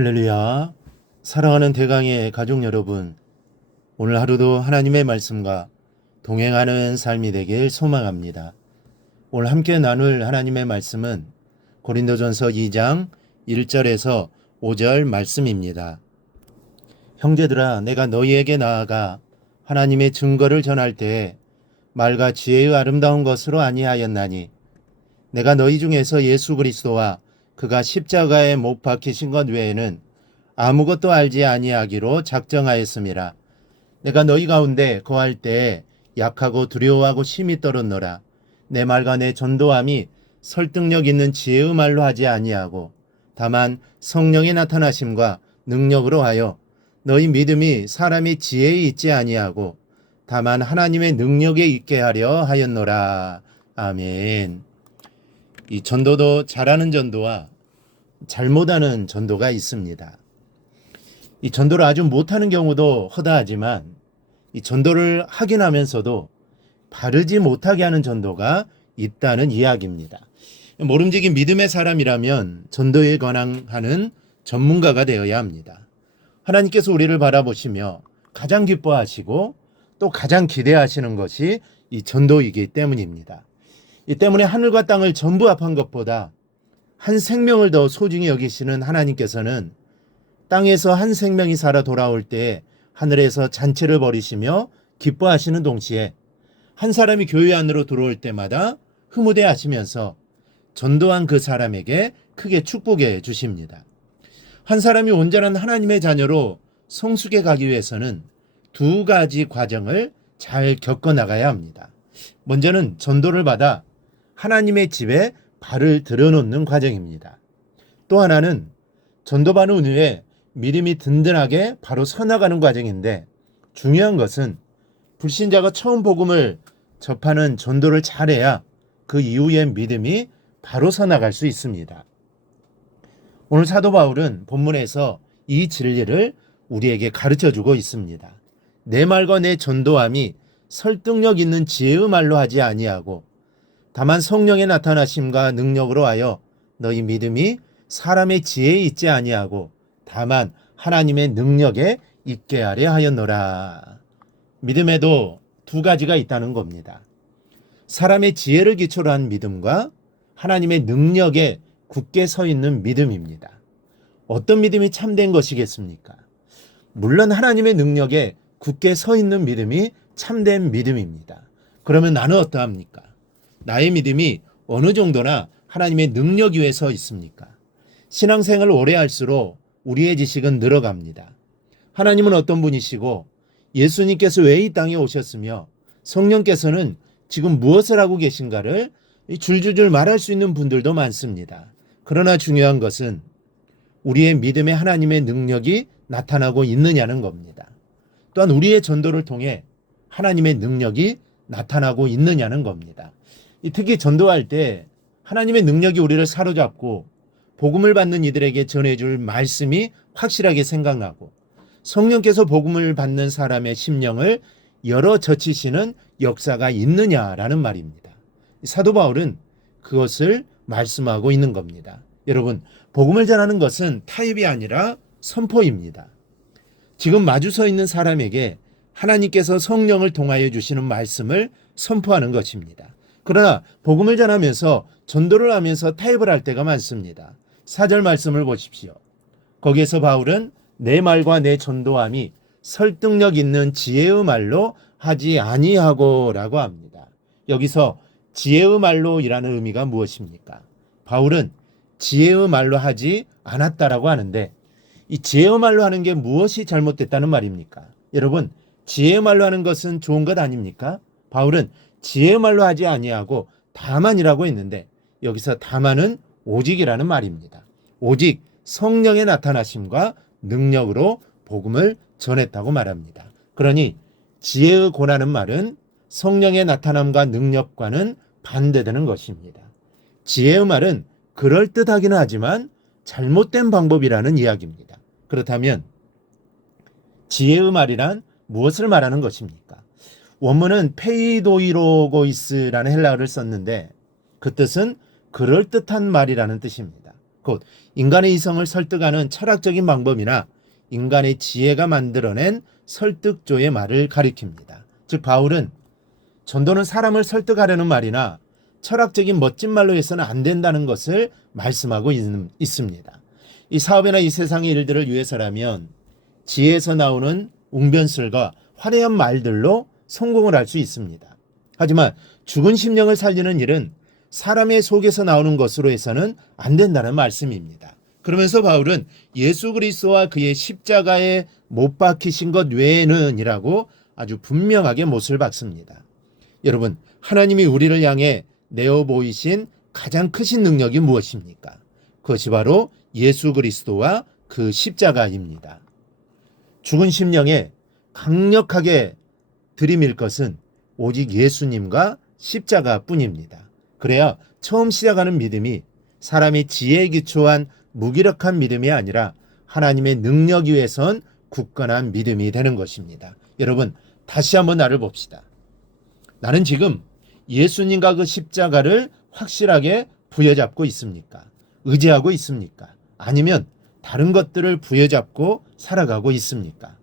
할렐루야. 사랑하는 대강의 가족 여러분, 오늘 하루도 하나님의 말씀과 동행하는 삶이 되길 소망합니다. 오늘 함께 나눌 하나님의 말씀은 고린도전서 2장 1절에서 5절 말씀입니다. 형제들아, 내가 너희에게 나아가 하나님의 증거를 전할 때에 말과 지혜의 아름다운 것으로 아니하였나니 내가 너희 중에서 예수 그리스도와 그가 십자가에 못 박히신 것 외에는 아무것도 알지 아니하기로 작정하였음이라. 내가 너희 가운데 거할 때에 약하고 두려워하고 심히 떨었노라. 내 말과 내 전도함이 설득력 있는 지혜의 말로 하지 아니하고 다만 성령의 나타나심과 능력으로 하여 너희 믿음이 사람의 지혜에 있지 아니하고 다만 하나님의 능력에 있게 하려 하였노라. 아멘. 이 전도도 잘하는 전도와 잘못하는 전도가 있습니다. 이 전도를 아주 못하는 경우도 허다하지만 이 전도를 하긴 하면서도 바르지 못하게 하는 전도가 있다는 이야기입니다. 모름지기 믿음의 사람이라면 전도에 관한 하는 전문가가 되어야 합니다. 하나님께서 우리를 바라보시며 가장 기뻐하시고 또 가장 기대하시는 것이 이 전도이기 때문입니다. 이 때문에 하늘과 땅을 전부 합한 것보다 한 생명을 더 소중히 여기시는 하나님께서는 땅에서 한 생명이 살아 돌아올 때 하늘에서 잔치를 벌이시며 기뻐하시는 동시에 한 사람이 교회 안으로 들어올 때마다 흐무대 하시면서 전도한 그 사람에게 크게 축복해 주십니다. 한 사람이 온전한 하나님의 자녀로 성숙해 가기 위해서는 두 가지 과정을 잘 겪어 나가야 합니다. 먼저는 전도를 받아 하나님의 집에 발을 들여놓는 과정입니다. 또 하나는 전도받은 후에 믿음이 든든하게 바로 서나가는 과정인데, 중요한 것은 불신자가 처음 복음을 접하는 전도를 잘해야 그 이후에 믿음이 바로 서나갈 수 있습니다. 오늘 사도 바울은 본문에서 이 진리를 우리에게 가르쳐주고 있습니다. 내 말과 내 전도함이 설득력 있는 지혜의 말로 하지 아니하고 다만 성령의 나타나심과 능력으로 하여 너희 믿음이 사람의 지혜에 있지 아니하고 다만 하나님의 능력에 있게 하려 하였노라. 믿음에도 두 가지가 있다는 겁니다. 사람의 지혜를 기초로 한 믿음과 하나님의 능력에 굳게 서 있는 믿음입니다. 어떤 믿음이 참된 것이겠습니까? 물론 하나님의 능력에 굳게 서 있는 믿음이 참된 믿음입니다. 그러면 나는 어떠합니까? 나의 믿음이 어느 정도나 하나님의 능력 위에 서 있습니까? 신앙생활을 오래 할수록 우리의 지식은 늘어갑니다. 하나님은 어떤 분이시고 예수님께서 왜 이 땅에 오셨으며 성령께서는 지금 무엇을 하고 계신가를 줄줄줄 말할 수 있는 분들도 많습니다. 그러나 중요한 것은 우리의 믿음에 하나님의 능력이 나타나고 있느냐는 겁니다. 또한 우리의 전도를 통해 하나님의 능력이 나타나고 있느냐는 겁니다. 특히 전도할 때 하나님의 능력이 우리를 사로잡고 복음을 받는 이들에게 전해줄 말씀이 확실하게 생각나고 성령께서 복음을 받는 사람의 심령을 열어 젖히시는 역사가 있느냐라는 말입니다. 사도 바울은 그것을 말씀하고 있는 겁니다. 여러분, 복음을 전하는 것은 타협이 아니라 선포입니다. 지금 마주 서 있는 사람에게 하나님께서 성령을 통하여 주시는 말씀을 선포하는 것입니다. 그러나 복음을 전하면서 전도를 하면서 타협을 할 때가 많습니다. 4절 말씀을 보십시오. 거기에서 바울은 내 말과 내 전도함이 설득력 있는 지혜의 말로 하지 아니하고 라고 합니다. 여기서 지혜의 말로이라는 의미가 무엇입니까? 바울은 지혜의 말로 하지 않았다라고 하는데 이 지혜의 말로 하는 게 무엇이 잘못됐다는 말입니까? 여러분, 지혜의 말로 하는 것은 좋은 것 아닙니까? 바울은 지혜의 말로 하지 아니하고 다만이라고 했는데 여기서 다만은 오직이라는 말입니다. 오직 성령의 나타나심과 능력으로 복음을 전했다고 말합니다. 그러니 지혜의 고라는 말은 성령의 나타남과 능력과는 반대되는 것입니다. 지혜의 말은 그럴듯하기는 하지만 잘못된 방법이라는 이야기입니다. 그렇다면 지혜의 말이란 무엇을 말하는 것입니까? 원문은 페이도이로고이스라는 헬라어를 썼는데 그 뜻은 그럴듯한 말이라는 뜻입니다. 곧 인간의 이성을 설득하는 철학적인 방법이나 인간의 지혜가 만들어낸 설득조의 말을 가리킵니다. 즉 바울은 전도는 사람을 설득하려는 말이나 철학적인 멋진 말로 해서는 안 된다는 것을 말씀하고 있습니다. 이 사업이나 이 세상의 일들을 위해서라면 지혜에서 나오는 웅변술과 화려한 말들로 성공을 할 수 있습니다. 하지만 죽은 심령을 살리는 일은 사람의 속에서 나오는 것으로 해서는 안 된다는 말씀입니다. 그러면서 바울은 예수 그리스도와 그의 십자가에 못 박히신 것 외에는 이라고 아주 분명하게 못을 박습니다. 여러분, 하나님이 우리를 향해 내어 보이신 가장 크신 능력이 무엇입니까? 그것이 바로 예수 그리스도와 그 십자가입니다. 죽은 심령에 강력하게 들이밀 것은 오직 예수님과 십자가뿐입니다. 그래야 처음 시작하는 믿음이 사람의 지혜에 기초한 무기력한 믿음이 아니라 하나님의 능력 위에선 굳건한 믿음이 되는 것입니다. 여러분, 다시 한번 나를 봅시다. 나는 지금 예수님과 그 십자가를 확실하게 부여잡고 있습니까? 의지하고 있습니까? 아니면 다른 것들을 부여잡고 살아가고 있습니까?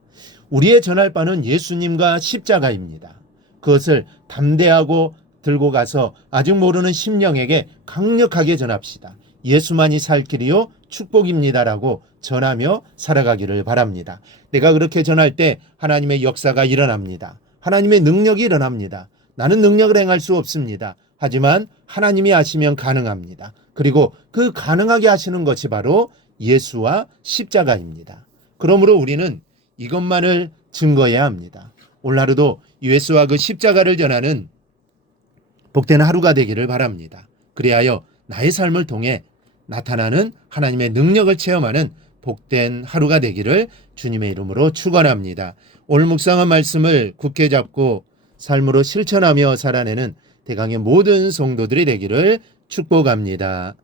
우리의 전할 바는 예수님과 십자가입니다. 그것을 담대하고 들고 가서 아직 모르는 심령에게 강력하게 전합시다. 예수만이 살 길이요 축복입니다라고 전하며 살아가기를 바랍니다. 내가 그렇게 전할 때 하나님의 역사가 일어납니다. 하나님의 능력이 일어납니다. 나는 능력을 행할 수 없습니다. 하지만 하나님이 하시면 가능합니다. 그리고 그 가능하게 하시는 것이 바로 예수와 십자가입니다. 그러므로 우리는 이것만을 증거해야 합니다. 오늘 하루도 예수와 그 십자가를 전하는 복된 하루가 되기를 바랍니다. 그리하여 나의 삶을 통해 나타나는 하나님의 능력을 체험하는 복된 하루가 되기를 주님의 이름으로 축원합니다. 오늘 묵상한 말씀을 굳게 잡고 삶으로 실천하며 살아내는 대강의 모든 성도들이 되기를 축복합니다.